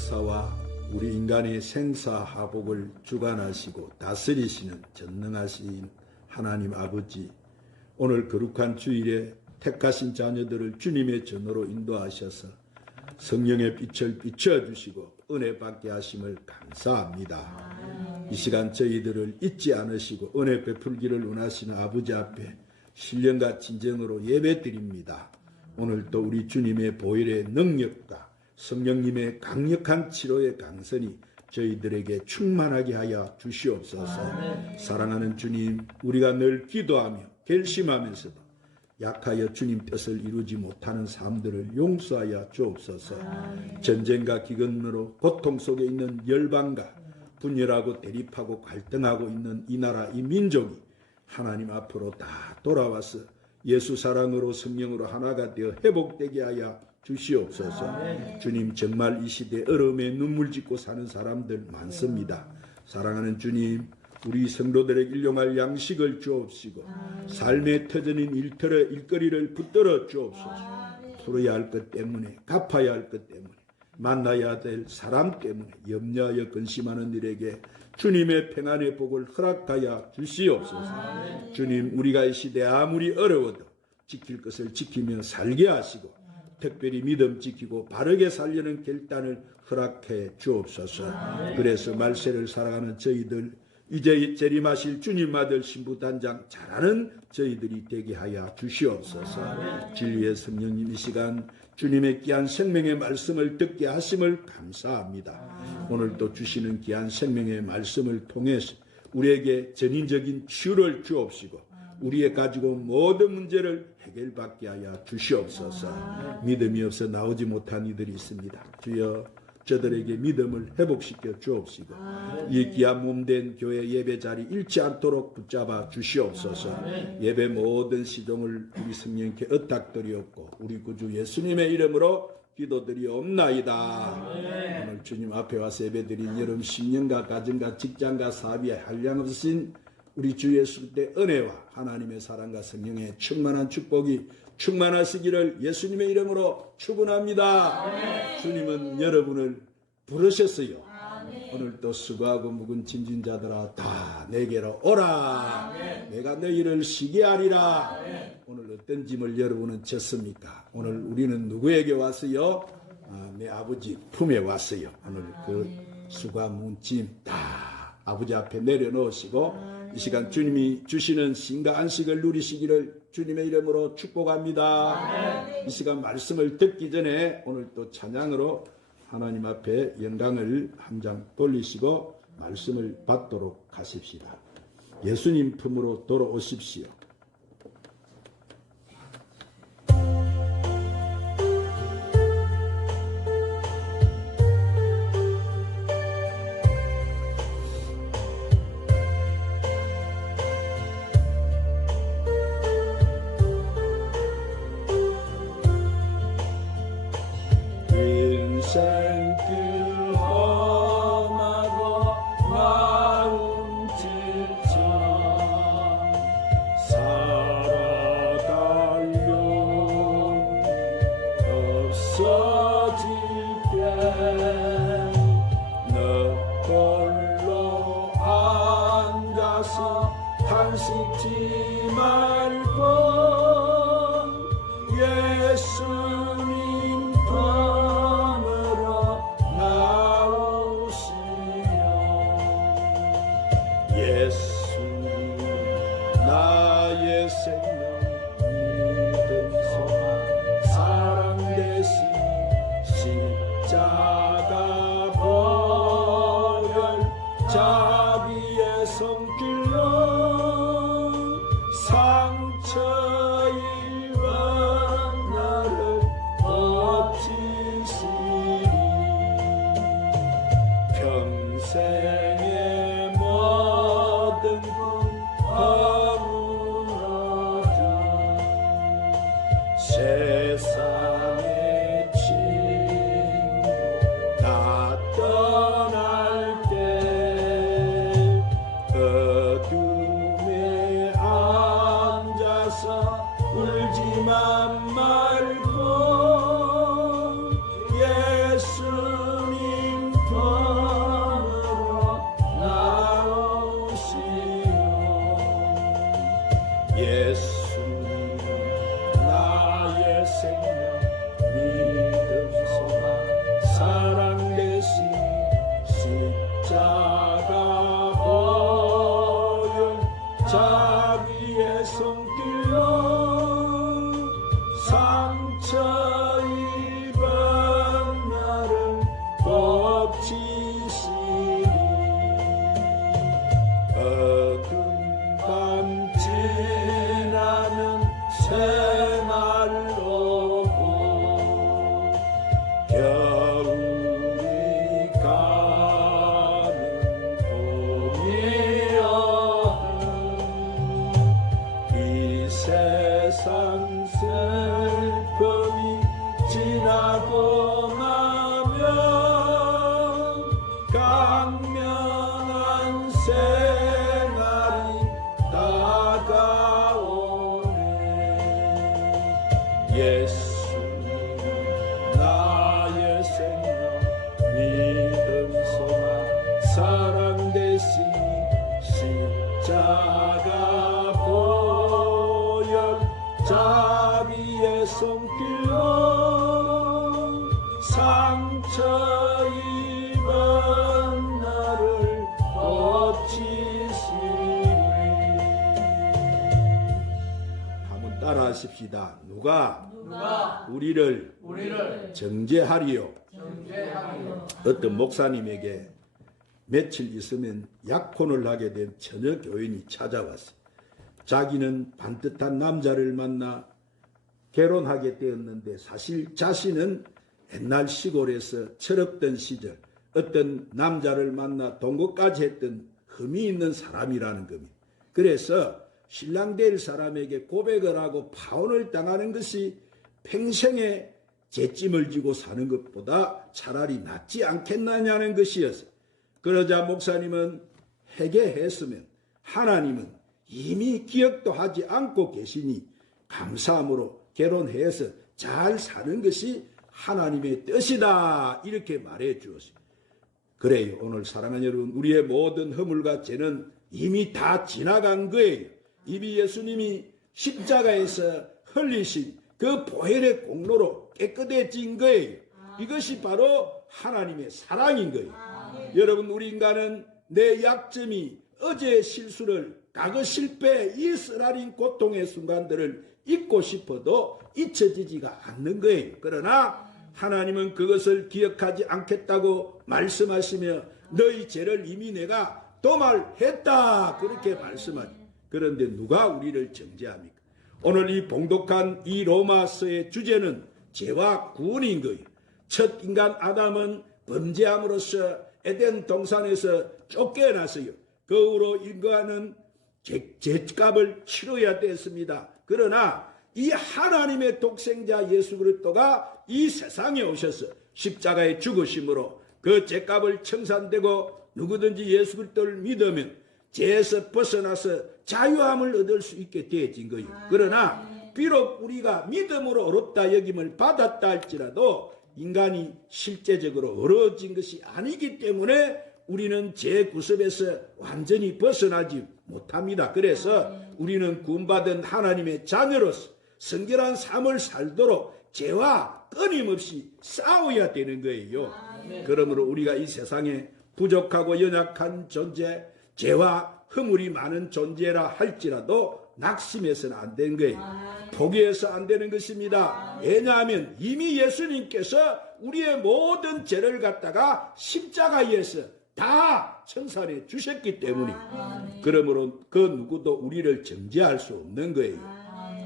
역사와 우리 인간의 생사하복을 주관하시고 다스리시는 전능하신 하나님 아버지, 오늘 거룩한 주일에 택하신 자녀들을 주님의 전으로 인도하셔서 성령의 빛을 비춰주시고 은혜 받게 하심을 감사합니다. 이 시간 저희들을 잊지 않으시고 은혜 베풀기를 원하시는 아버지 앞에 신령과 진정으로 예배드립니다. 오늘도 우리 주님의 보혈의 능력과 성령님의 강력한 치료의 강선이 저희들에게 충만하게 하여 주시옵소서. 사랑하는 주님, 우리가 늘 기도하며 결심하면서도 약하여 주님 뜻을 이루지 못하는 삶들을 용서하여 주옵소서. 전쟁과 기근으로 고통 속에 있는 열방과 분열하고 대립하고 갈등하고 있는 이 나라 이 민족이 하나님 앞으로 다 돌아와서 예수 사랑으로 성령으로 하나가 되어 회복되게 하여 주시옵소서. 주님, 정말 이 시대 어려움에 눈물 짓고 사는 사람들 많습니다. 사랑하는 주님, 우리 성도들에게 일용할 양식을 주옵시고 삶의 터전인 일거리를 붙들어 주옵소서. 풀어야 할 것 때문에, 갚아야 할 것 때문에, 만나야 될 사람 때문에 염려하여 근심하는 일에게 주님의 평안의 복을 허락하여 주시옵소서. 주님, 우리가 이 시대에 아무리 어려워도 지킬 것을 지키며 살게 하시고 특별히 믿음 지키고 바르게 살려는 결단을 허락해 주옵소서. 그래서 말세를 살아가는 저희들, 이제 재림하실 주님 아들 신부단장 잘하는 저희들이 되게 하여 주시옵소서. 진리의 성령님, 이 시간 주님의 귀한 생명의 말씀을 듣게 하심을 감사합니다. 오늘도 주시는 귀한 생명의 말씀을 통해서 우리에게 전인적인 치유를 주옵시고 우리의 가지고 모든 문제를 해결받게 하여 주시옵소서. 믿음이 없어 나오지 못한 이들이 있습니다. 주여, 저들에게 믿음을 회복시켜 주옵시고 이 귀한 몸된 교회 예배 자리 잃지 않도록 붙잡아 주시옵소서. 예배 모든 시종을 우리 성령께 의탁드리옵고 우리 구주 예수님의 이름으로 기도드리옵나이다. 오늘 주님 앞에 와서 예배드린 여러분 심령과 가정과 직장과 사업에 한량없으신 우리 주 예수 때 은혜와 하나님의 사랑과 성령의 충만한 축복이 충만하시기를 예수님의 이름으로 축원합니다. 주님은 여러분을 부르셨어요. 오늘도 수고하고 묵은 짐진 자들아 다 내게로 오라. 내가 너희를 쉬게 하리라. 오늘 어떤 짐을 여러분은 졌습니까? 오늘 우리는 누구에게 왔어요? 내 아버지 품에 왔어요. 오늘 그 수고와 묵은 짐 다 아버지 앞에 내려놓으시고 이 시간 주님이 주시는 신과 안식을 누리시기를 주님의 이름으로 축복합니다. 이 시간 말씀을 듣기 전에 오늘 또 찬양으로 하나님 앞에 영광을 한 장 돌리시고 말씀을 받도록 하십시다. 예수님 품으로 돌아오십시오. 생길 험하고 마음 지쳐 살아갈 용기 없어질 때 너 홀로 앉아서 탄식지 말고 예수님 품으로 나오시오. 예수님 나의 생명 믿음 소망 사랑 대신 십자가 보혈 자비의 손길로 상처 겨울이 가는 봄이여든 이 세상 슬픔이 지나고 나면 강명한 생활이 다가오네. 예수님 나의 생명 믿음 소망 사랑 되시니 십자가 보혈 자비의 손길로 상처 입은 나를 고치시리. 한번 따라하십시다. 누가 우리를 정죄하리요. 어떤 목사님에게 며칠 있으면 약혼을 하게 된 처녀 교인이 찾아왔어요. 자기는 반듯한 남자를 만나 결혼하게 되었는데 사실 자신은 옛날 시골에서 철없던 시절 어떤 남자를 만나 동거까지 했던 흠이 있는 사람이라는 겁니다. 그래서 신랑 될 사람에게 고백을 하고 파혼을 당하는 것이 평생에 재짐을 지고 사는 것보다 차라리 낫지 않겠느냐는 것이었어요. 그러자 목사님은 회개했으면 하나님은 이미 기억도 하지 않고 계시니 감사함으로 결혼해서 잘 사는 것이 하나님의 뜻이다, 이렇게 말해 주었어요. 그래요. 오늘 사랑하는 여러분, 우리의 모든 허물과 죄는 이미 다 지나간 거예요. 이미 예수님이 십자가에서 흘리신 그 보혈의 공로로 깨끗해진 거예요. 이것이 바로 하나님의 사랑인 거예요. 여러분, 우리 인간은 내 약점이, 어제의 실수를, 과거 실패, 이 쓰라린 고통의 순간들을 잊고 싶어도 잊혀지지가 않는 거예요. 그러나 하나님은 그것을 기억하지 않겠다고 말씀하시며 너희 죄를 이미 내가 도말했다, 그렇게 말씀하죠. 그런데 누가 우리를 정죄합니까? 오늘 이 봉독한 이 로마서의 주제는 죄와 구원인 거예요. 첫 인간 아담은 범죄함으로써 에덴 동산에서 쫓겨났어요. 그 후로 인간은 죄값을 치러야 됐습니다. 그러나 이 하나님의 독생자 예수 그리스도가 이 세상에 오셔서 십자가에 죽으심으로 그 죄값을 청산되고 누구든지 예수 그리스도를 믿으면 죄에서 벗어나서 자유함을 얻을 수 있게 되어진 거예요. 그러나 비록 우리가 믿음으로 어렵다 여김을 받았다 할지라도 인간이 실제적으로 어려워진 것이 아니기 때문에 우리는 죄 구습에서 완전히 벗어나지 못합니다. 그래서 우리는 구원받은 하나님의 자녀로서 성결한 삶을 살도록 죄와 끊임없이 싸워야 되는 거예요. 그러므로 우리가 이 세상에 부족하고 연약한 존재, 죄와 허물이 많은 존재라 할지라도 낙심해서는 안 되는 거예요. 포기해서 안 되는 것입니다. 왜냐하면 이미 예수님께서 우리의 모든 죄를 갖다가 십자가에서 다 청산해 주셨기 때문이에요. 그러므로 그 누구도 우리를 정죄할 수 없는 거예요.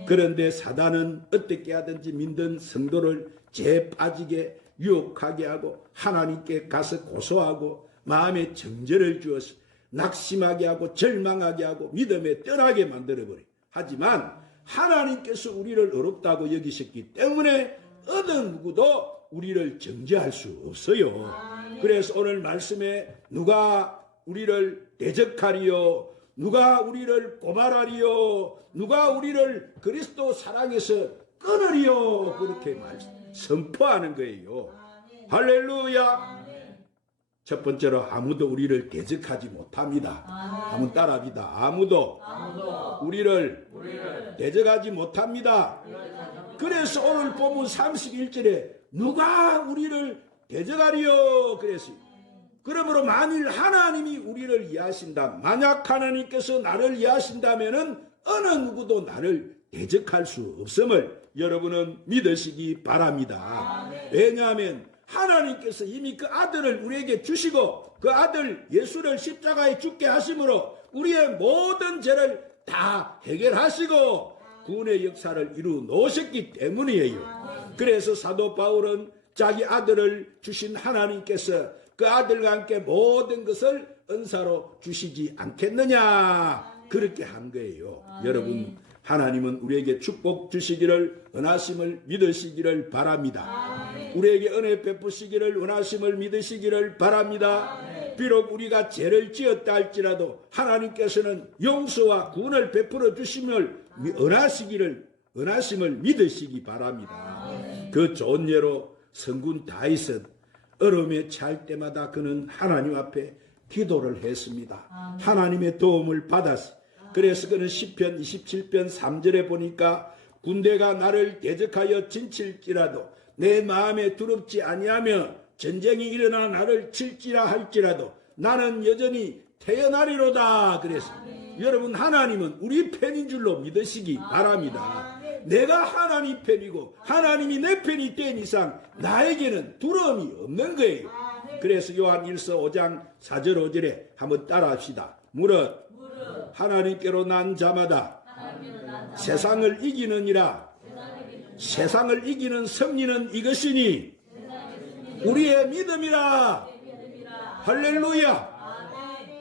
그런데 사단은 어떻게 하든지 믿는 성도를 죄에 빠지게 유혹하게 하고 하나님께 가서 고소하고 마음에 정죄를 주어서 낙심하게 하고 절망하게 하고 믿음에 떠나게 만들어버려요. 하지만 하나님께서 우리를 어렵다고 여기셨기 때문에 어느 누구도 우리를 정죄할 수 없어요. 그래서 오늘 말씀에 누가 우리를 대적하리요, 누가 우리를 고발하리요, 누가 우리를 그리스도 사랑에서 끊으리요, 그렇게 선포하는 거예요. 할렐루야. 첫 번째로 아무도 우리를 대적하지 못합니다. 한번 따라합니다. 아무도 우리를 대적하지 못합니다. 그래서 오늘 본문 31절에 누가 우리를 대적하리요 그랬어요. 그러므로 만일 하나님이 우리를 이해하신다, 만약 하나님께서 나를 이해하신다면은 어느 누구도 나를 대적할 수 없음을 여러분은 믿으시기 바랍니다. 왜냐하면 하나님께서 이미 그 아들을 우리에게 주시고 그 아들 예수를 십자가에 죽게 하심으로 우리의 모든 죄를 다 해결하시고 구원의 역사를 이루어 놓으셨기 때문이에요. 그래서 사도 바울은 자기 아들을 주신 하나님께서 그 아들과 함께 모든 것을 은사로 주시지 않겠느냐, 그렇게 한 거예요. 여러분, 하나님은 우리에게 축복 주시기를 원하심을 믿으시기를 바랍니다. 우리에게 은혜 베푸시기를 원하심을 믿으시기를 바랍니다. 비록 우리가 죄를 지었다 할지라도 하나님께서는 용서와 구원을 베풀어 주심을 원하심을 믿으시기 바랍니다. 그 좋은 예로 성군 다윗은 어려움에 처할 때마다 그는 하나님 앞에 기도를 했습니다. 하나님의 도움을 받았어요. 그래서 그는 시편 27편 3절에 보니까 군대가 나를 대적하여 진칠지라도 내 마음에 두렵지 아니하며 전쟁이 일어나 나를 칠지라 할지라도 나는 여전히 태어나리로다. 그래서 여러분, 하나님은 우리 편인 줄로 믿으시기 바랍니다. 내가 하나님 편이고 하나님이 내 편이 된 이상 나에게는 두려움이 없는 거예요. 그래서 요한 1서 5장 4절 5절에 한번 따라합시다. 무릇 하나님께로 난 자마다 세상을 이기느니라. 세상을 이기는 승리는 이것이니 우리의 믿음이라. 할렐루야.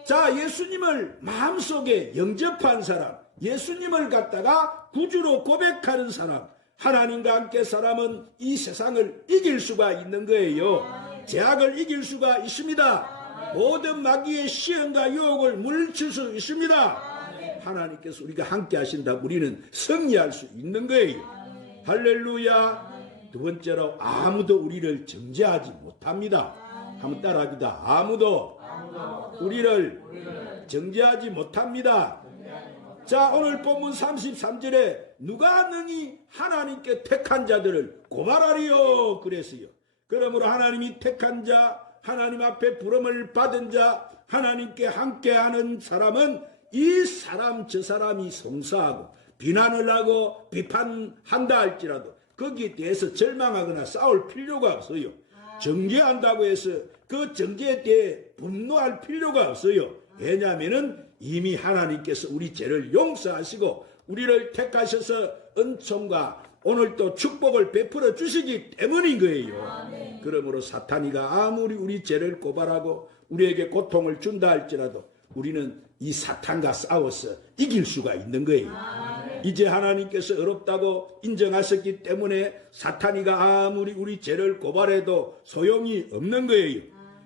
자, 예수님을 마음속에 영접한 사람, 예수님을 갖다가 구주로 고백하는 사람, 하나님과 함께 사람은 이 세상을 이길 수가 있는 거예요. 죄악을 이길 수가 있습니다. 모든 마귀의 시험과 유혹을 물리칠 수 있습니다. 하나님께서 우리가 함께 하신다. 우리는 승리할 수 있는 거예요. 할렐루야. 두 번째로, 아무도 우리를 정죄하지 못합니다. 한번 따라합니다. 아무도 우리를 정죄하지 못합니다. 자, 오늘 본문 33절에 누가 능히 하나님께 택한 자들을 고발하리요 그랬어요. 그러므로 하나님이 택한 자, 하나님 앞에 부름을 받은 자, 하나님께 함께하는 사람은 이 사람 저 사람이 성사하고 비난을 하고 비판한다 할지라도 거기에 대해서 절망하거나 싸울 필요가 없어요. 정죄한다고 해서 그 정죄에 대해 분노할 필요가 없어요. 왜냐하면 이미 하나님께서 우리 죄를 용서하시고 우리를 택하셔서 은총과 오늘 또 축복을 베풀어 주시기 때문인 거예요. 그러므로 사탄이가 아무리 우리 죄를 고발하고 우리에게 고통을 준다 할지라도 우리는 이 사탄과 싸워서 이길 수가 있는 거예요. 이제 하나님께서 어렵다고 인정하셨기 때문에 사탄이가 아무리 우리 죄를 고발해도 소용이 없는 거예요.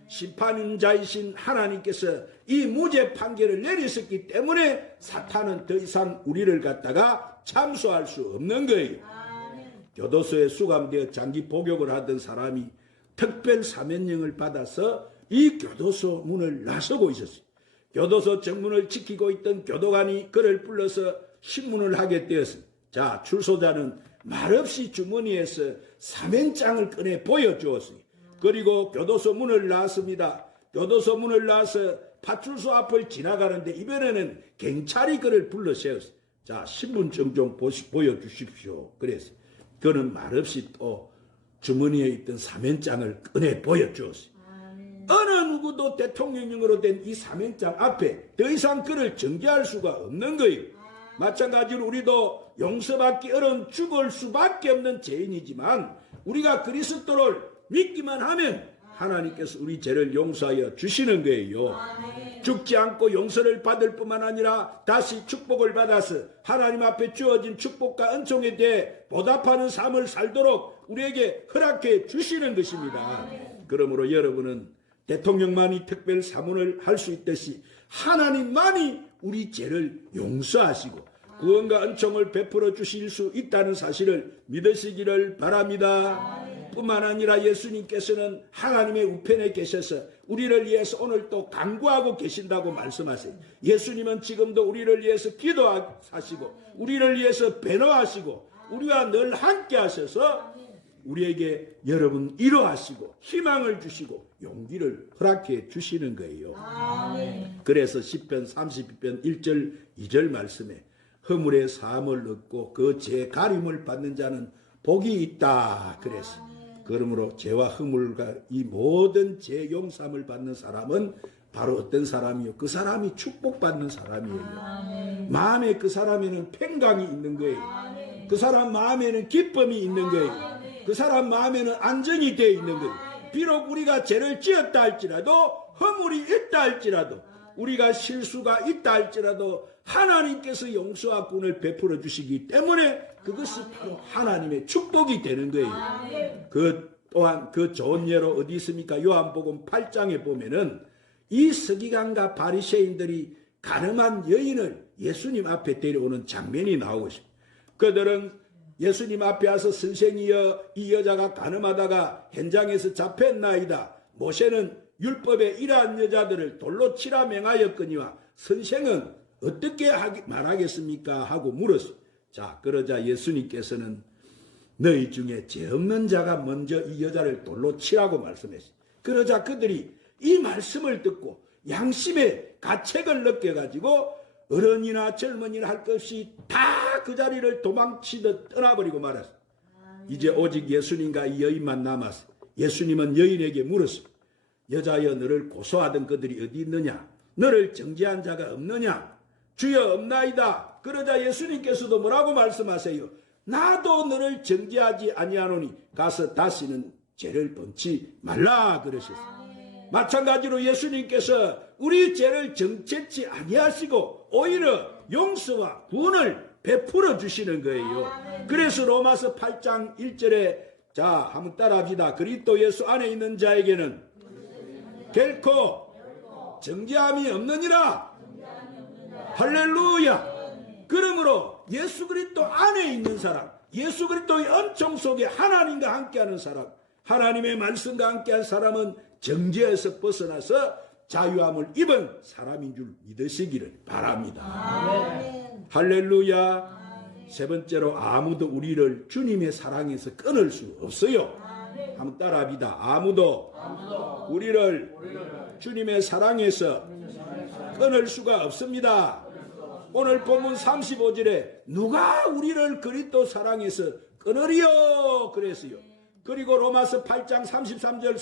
심판자이신 하나님께서 이 무죄 판결을 내리셨기 때문에 사탄은 더 이상 우리를 갖다가 참수할 수 없는 거예요. 교도소에 수감되어 장기 복역을 하던 사람이 특별 사면령을 받아서 이 교도소 문을 나서고 있었어요. 교도소 정문을 지키고 있던 교도관이 그를 불러서 신문을 하게 되었습니다. 자, 출소자는 말없이 주머니에서 사면장을 꺼내 보여주었어요. 그리고 교도소 문을 나왔습니다. 교도소 문을 나와서 파출소 앞을 지나가는데 이번에는 경찰이 그를 불러 세웠어요. 자, 신분증 좀 보여주십시오. 그래서 그는 말없이 또 주머니에 있던 사면장을 꺼내 보여주었어요. 어느 누구도 대통령령으로 된 이 사면장 앞에 더 이상 그를 정죄할 수가 없는 거예요. 마찬가지로 우리도 용서받기 어려운 죽을 수밖에 없는 죄인이지만 우리가 그리스도를 믿기만 하면 하나님께서 우리 죄를 용서하여 주시는 거예요. 죽지 않고 용서를 받을 뿐만 아니라 다시 축복을 받아서 하나님 앞에 주어진 축복과 은총에 대해 보답하는 삶을 살도록 우리에게 허락해 주시는 것입니다. 그러므로 여러분은 대통령만이 특별 사문을 할 수 있듯이 하나님만이 우리 죄를 용서하시고 구원과 은총을 베풀어 주실 수 있다는 사실을 믿으시기를 바랍니다. 뿐만 아니라 예수님께서는 하나님의 우편에 계셔서 우리를 위해서 오늘 또 간구하고 계신다고 말씀하세요. 예수님은 지금도 우리를 위해서 기도하시고 우리를 위해서 배려하시고 우리와 늘 함께 하셔서 우리에게 여러분 위로하시고 희망을 주시고 용기를 허락해 주시는 거예요. 그래서 시편 32편 1절 2절 말씀에 허물의 사함을 얻고 그 죄 가림을 받는 자는 복이 있다 그랬어요. 그러므로 죄와 허물과 이 모든 죄 용서함을 받는 사람은 바로 어떤 사람이요? 그 사람이 축복받는 사람이에요. 마음에 그 사람에는 평강이 있는 거예요. 그 사람 마음에는 기쁨이 있는 거예요. 그 사람 마음에는 안정이 되어 있는 거예요. 비록 우리가 죄를 지었다 할지라도, 허물이 있다 할지라도, 우리가 실수가 있다 할지라도 하나님께서 용서와 구원을 베풀어 주시기 때문에 그것이 바로 하나님의 축복이 되는 거예요. 그 또한 그 좋은 예로 어디 있습니까? 요한복음 8장에 보면은 이 서기관과 바리새인들이 가늠한 여인을 예수님 앞에 데려오는 장면이 나오고 있습니다. 그들은 예수님 앞에 와서 선생이여 이 여자가 가늠하다가 현장에서 잡혔나이다. 모세는 율법에 이러한 여자들을 돌로 치라 맹하였거니와 선생은 어떻게 말하겠습니까? 하고 물었어요. 자, 그러자 예수님께서는 너희 중에 죄 없는 자가 먼저 이 여자를 돌로 치라고 말씀했어요. 그러자 그들이 이 말씀을 듣고 양심의 가책을 느껴가지고 어른이나 젊은이나 할 것 없이 다 그 자리를 도망치듯 떠나버리고 말았어요. 이제 오직 예수님과 이 여인만 남았어요. 예수님은 여인에게 물었어요. 여자여 너를 고소하던 그들이 어디 있느냐? 너를 정죄한 자가 없느냐? 주여 없나이다. 그러자 예수님께서도 뭐라고 말씀하세요? 나도 너를 정죄하지 아니하노니 가서 다시는 죄를 범치 말라 그러셨어요. 마찬가지로 예수님께서 우리 죄를 정죄치 아니하시고 오히려 용서와 구원을 베풀어 주시는 거예요. 그래서 로마서 8장 1절에 자 한번 따라합시다. 그리스도 예수 안에 있는 자에게는 결코 정죄함이 없느니라. 할렐루야. 그러므로 예수 그리스도 안에 있는 사람, 예수 그리스도의 은총 속에 하나님과 함께하는 사람, 하나님의 말씀과 함께한 사람은 정죄에서 벗어나서 자유함을 입은 사람인 줄 믿으시기를 바랍니다. 할렐루야. 세 번째로 아무도 우리를 주님의 사랑에서 끊을 수 없어요. 한번 따라합니다. 아무도 우리를 주님의 사랑에서 끊을 수가 없습니다. 오늘 본문 35절에 누가 우리를 그리스도 사랑에서 끊으리요 그랬어요. 그리고 로마서 8장 33절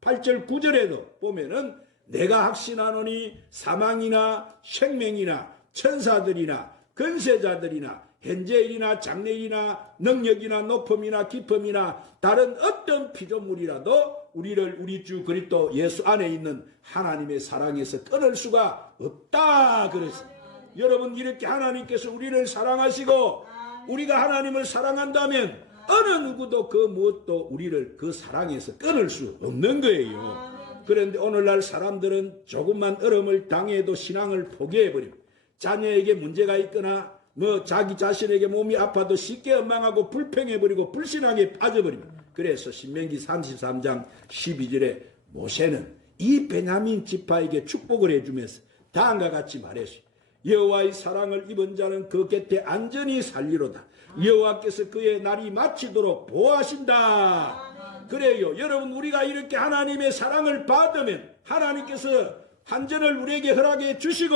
38절 9절에도 보면은 내가 확신하노니 사망이나 생명이나 천사들이나 권세자들이나 현재일이나 장래일이나 능력이나 높음이나 깊음이나 다른 어떤 피조물이라도 우리를 우리 주 그리스도 예수 안에 있는 하나님의 사랑에서 끊을 수가 없다 그랬어요. 여러분 이렇게 하나님께서 우리를 사랑하시고 우리가 하나님을 사랑한다면 어느 누구도 그 무엇도 우리를 그 사랑에서 끊을 수 없는 거예요. 그런데 오늘날 사람들은 조금만 어려움을 당해도 신앙을 포기해버립니다. 자녀에게 문제가 있거나 자기 자신에게 몸이 아파도 쉽게 원망하고 불평해버리고 불신앙에 빠져버립니다. 그래서 신명기 33장 12절에 모세는 이 베냐민 지파에게 축복을 해주면서 다음과 같이 말했어요. 여호와의 사랑을 입은 자는 그 곁에 안전히 살리로다. 여호와께서 그의 날이 마치도록 보호하신다. 그래요. 여러분 우리가 이렇게 하나님의 사랑을 받으면 하나님께서 한전을 우리에게 허락해 주시고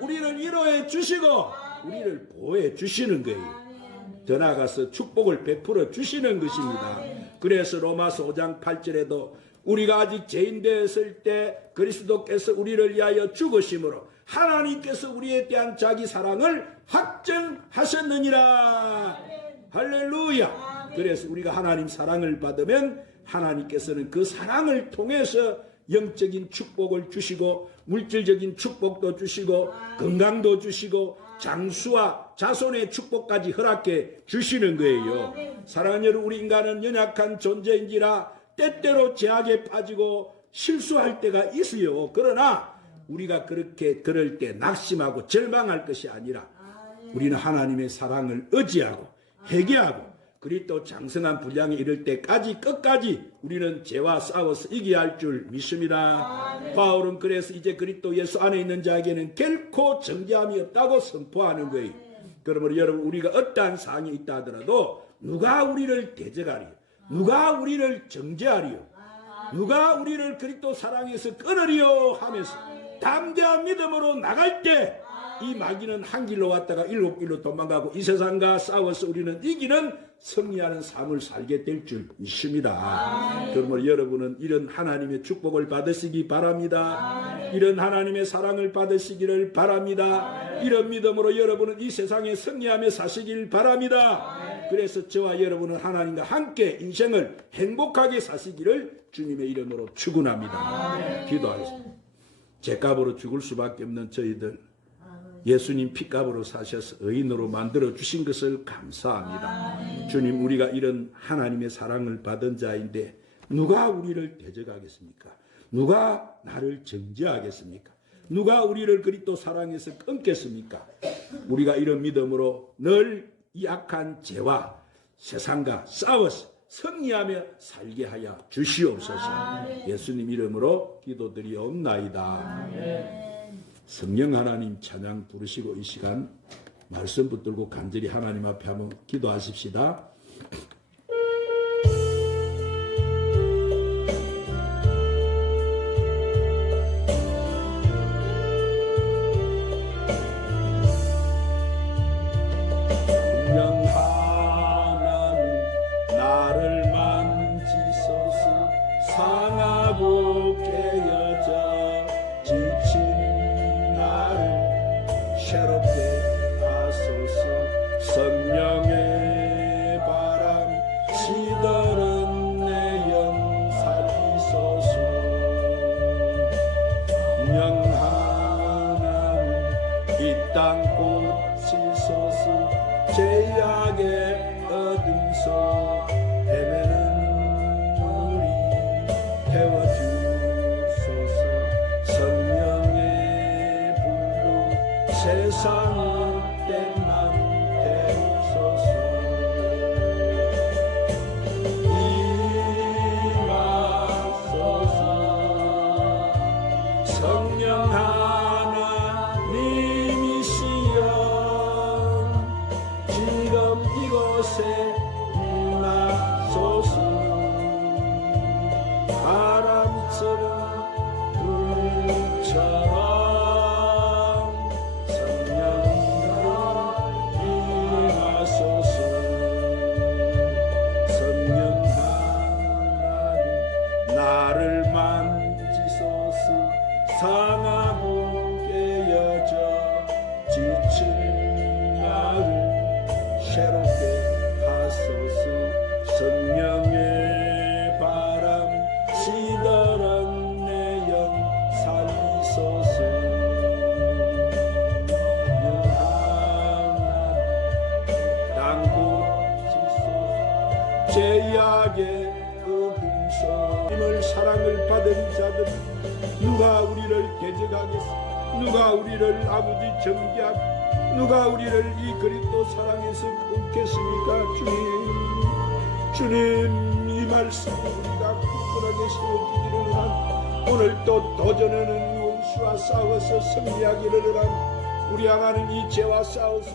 우리를 위로해 주시고 우리를 보호해 주시는 거예요. 더 나아가서 축복을 베풀어 주시는 것입니다. 그래서 로마서 5장 8절에도 우리가 아직 죄인 되었을 때 그리스도께서 우리를 위하여 죽으심으로 하나님께서 우리에 대한 자기 사랑을 확증하셨느니라. 할렐루야. 그래서 우리가 하나님 사랑을 받으면 하나님께서는 그 사랑을 통해서 영적인 축복을 주시고 물질적인 축복도 주시고 건강도 주시고 장수와 자손의 축복까지 허락해 주시는 거예요. 사랑하는 여러분, 우리 인간은 연약한 존재인지라 때때로 죄악에 빠지고 실수할 때가 있어요. 그러나 우리가 그럴 때 낙심하고 절망할 것이 아니라 우리는 하나님의 사랑을 의지하고 회개하고 그리스도 장성한 분량에 이를 때까지 끝까지 우리는 죄와 싸워서 이겨야 할 줄 믿습니다. 바울은 그래서 이제 그리스도 예수 안에 있는 자에게는 결코 정죄함이 없다고 선포하는 거예요. 그러므로 여러분 우리가 어떠한 상황이 있다 하더라도 누가 우리를 대적하리요? 누가 우리를 정죄하리요? 누가 우리를 그리스도 사랑에서 끊으리요? 하면서 담대한 믿음으로 나갈 때 이 마귀는 한 길로 왔다가 7길로 도망가고 이 세상과 싸워서 우리는 이기는 승리하는 삶을 살게 될 줄 믿습니다. 그러므로 여러분은 이런 하나님의 축복을 받으시기 바랍니다. 이런 하나님의 사랑을 받으시기를 바랍니다. 이런 믿음으로 여러분은 이 세상에 승리하며 사시길 바랍니다. 그래서 저와 여러분은 하나님과 함께 인생을 행복하게 사시기를 주님의 이름으로 축원합니다. 기도하겠습니다. 죄값으로 죽을 수밖에 없는 저희들, 예수님 피값으로 사셔서 의인으로 만들어 주신 것을 감사합니다. 주님, 우리가 이런 하나님의 사랑을 받은 자인데 누가 우리를 대적하겠습니까? 누가 나를 정죄하겠습니까? 누가 우리를 그리 또 사랑해서 끊겠습니까? 우리가 이런 믿음으로 늘 약한 죄와 세상과 싸워서 승리하며 살게 하여 주시옵소서. 예수님 이름으로 기도드리옵나이다. 성령 하나님 찬양 부르시고 이 시간 말씀 붙들고 간절히 하나님 앞에 한번 기도하십시다. 성령 하나님 나를 만지소서. 상하고 깨어져 지친 새롭게 하소서. 성령의 바람 시더는 내 영 살리소서. 영하나님 이 땅 고치소서. 죄악의 어둠 속 헤매는 우리 태워주소서. 성령의 불로 세상의 때만 태우소서. 임하소서. 성령 하나님이시여 지금 이곳에 임하소서. 바람처럼 불처럼 나를 만지소서. 상하고 깨어져 지친 나를 새롭게 하소서. 성령의 바람 시더는 내 영 살리소서. 땅 고치소서. 죄악의 하나님을 사랑을 받은 자들, 누가 우리를 대적하겠습니까? 누가 우리를 아버지 정죄하고 누가 우리를 이 그리스도 사랑해서 끊겠습니까? 주님 이 말씀 우리가 굳건하게 세워지기를 한 오늘 또 도전하는 원수와 싸워서 승리하기를 한 우리 하나님 이 죄와 싸워서